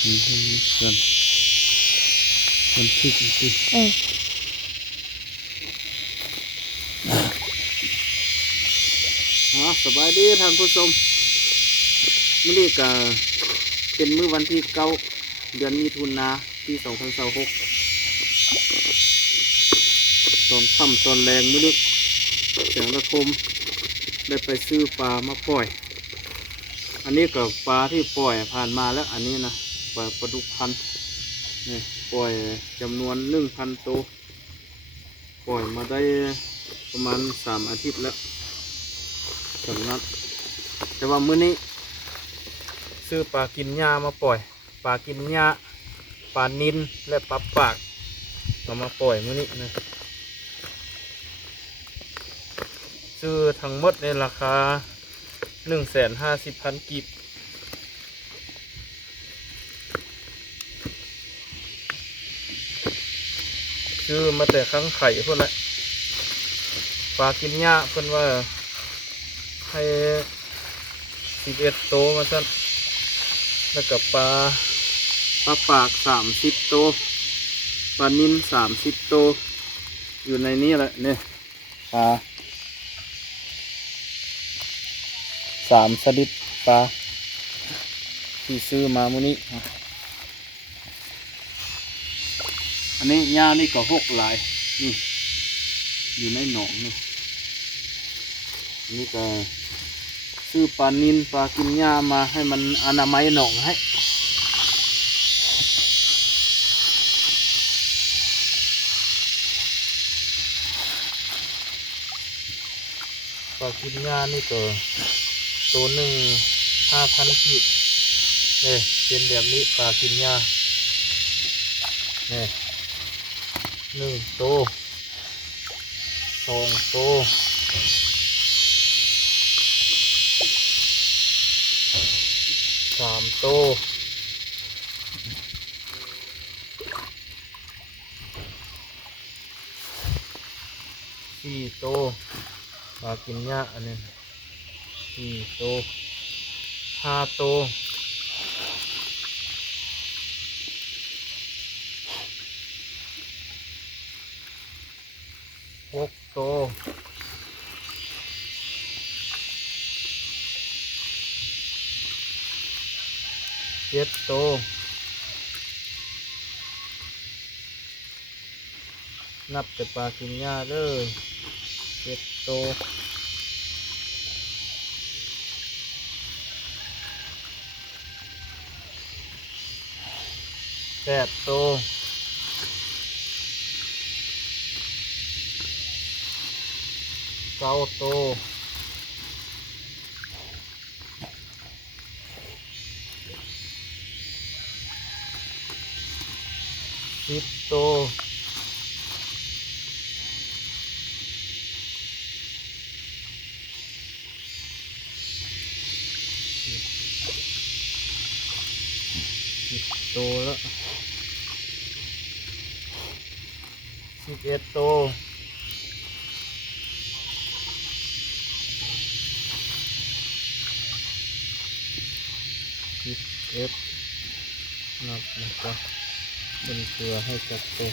กินส่วนพริกอีกสบายดีท่านผู้ชมมื้อนี้ก็เป็นมื้อวันที่9 เดือนมิถุนายนปี2026ตอนค่ำตอนแรงมื้อนี้แสงระทมได้ไปซื้อปลามาปล่อยอันนี้ก็ปลาที่ปล่อยผ่านมาแล้วอันนี้นะปลาดุกพันธุ์นี่ปล่อยจำนวน 1,000 ตัวปล่อยมาได้ประมาณ3 อาทิตย์แล้วสำนักแต่ว่ามื้อนี้ซื้อปลากินหญ้ามาปล่อยปลากินหญ้าปลานิลและปลาปากเอามาปล่อยมื้อนี้นะซื้อทั้งหมดในราคา 150,000 กีบซื้อมาแต่ครั้งไข่เพื่อนละปลากินหญ้าเพื่อนว่าให้11 ตัวมาสั่นแล้วกับปลาปาก30 ตัวปลานิล30 ตัวอยู่ในนี้แหละเนี่ยปลา3 ชนิดปลาที่ซื้อมามื้อนี้อันนี้หญ้านี่ก็6 หลายนี่อยู่ในหนองนี่ก็ซื้อปลานิลปลากินหญ้ามาให้มันอนามัยหนองให้ปลากินหญ้านี่ก็ตัวหนึ่ง5,000 กีบเนี่ยเป็นแบบนี้ปลากินหญ้าเนี่ย1 ตัว2 ตัว3 ตัว4 ตัวปลากินหญ้าอันนี้4 ตัว5 ตัว6 ตัว7 ตัวนับแต่ปลากินหญ้าเด้อ7 ตัว8 ตัว9 ตัว10 ตัวตัวละ11 ตัวนับนะครับเป็นเกลือให้จัดตัว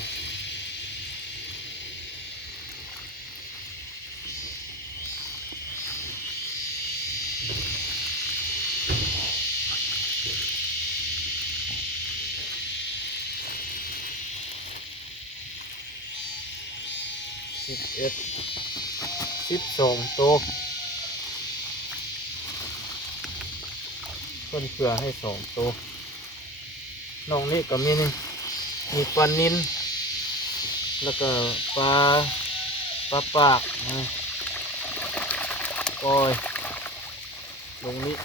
11 12 ตัวต้นเกลือให้2 ตัวนอกนี้ก็มีปลานิลแล้วก็ปลาปากปล่อยลงนี้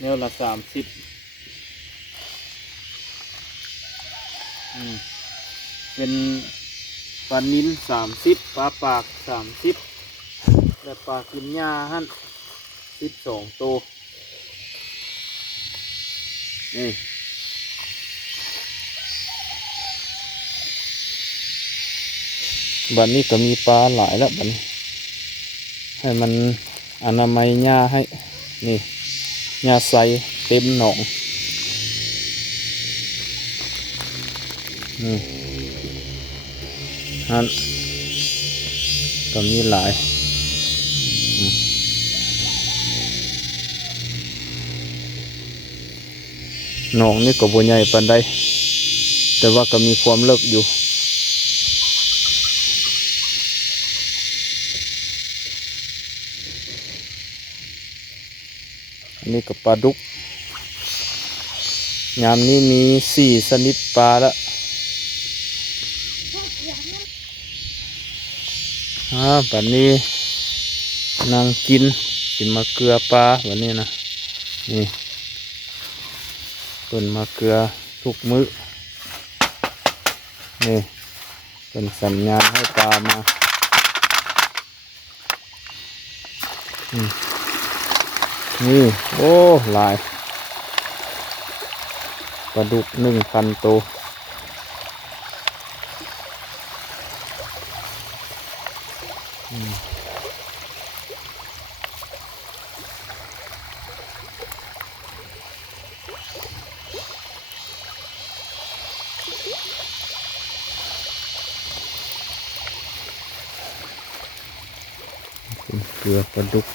แนวละ30เป็นปลานิล30ปลาปาก30และปลากินหญ้าหั่น12 ตัวนี่บัดนี้ก็มีปลาหลายแล้วบัดนี้ให้มันอนามัยหญ้าให้นี่หญ้าใสเต็มหนอง นี่ฮันก็มีหลายหนองนี่ก็บ่ใหญ่ปานใดแต่ว่าก็มีความเลิกอยู่อันนี้ก็ปลาดุกยามนี้มี4 ชนิดปลาละบัดนี้นางกินมะเกลือปลาแบบนี้นะนี่ต้นมะเกลือทุกมื้อนี่เป็นสัญญาณให้ปลามานี่โอ้หลายปลาดุก1,000 ตัวเกลือปลาดุก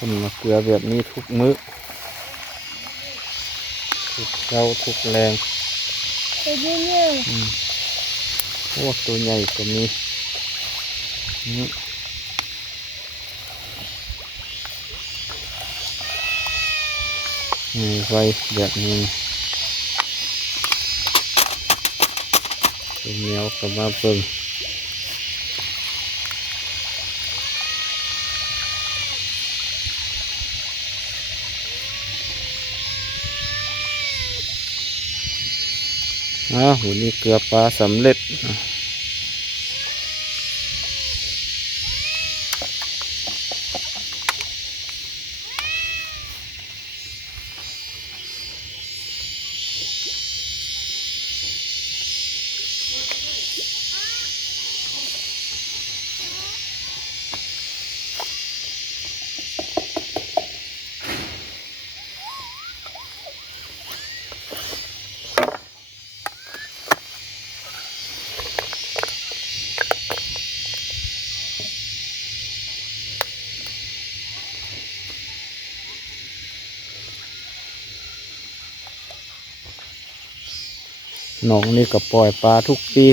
คนมะเกลือแบบนี้ทุกมื้อทุกเช้าทุกแรงตัวเยอะโอ้ตัวใหญ่ก็มีนี่ไว้แบบนี้ตัวเหนียวกับมาเบิ่งวันนี้เกลือปลาสำเร็จหนองนี่ก็ปล่อยปลาทุกปี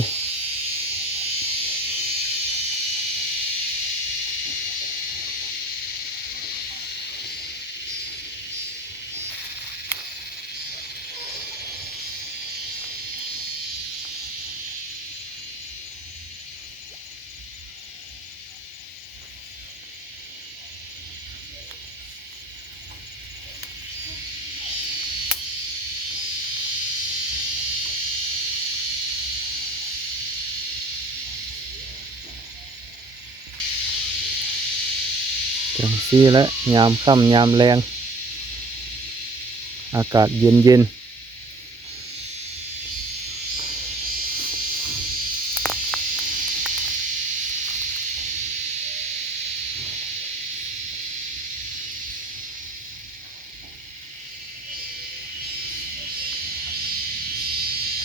จังซี่และยามค่ำยามแรงอากาศเย็น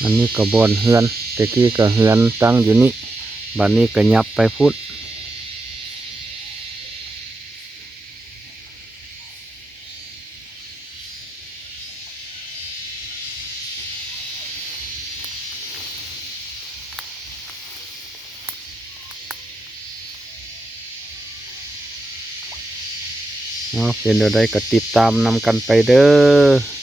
อันนี้ก็บ่อนเฮือนแต่กี้ก็เฮือนตั้งอยู่นี่บัดนี้ก็ยับไปพุทธเป็นเดี๋ยวใดก็ติดตามนำกันไปเด้อ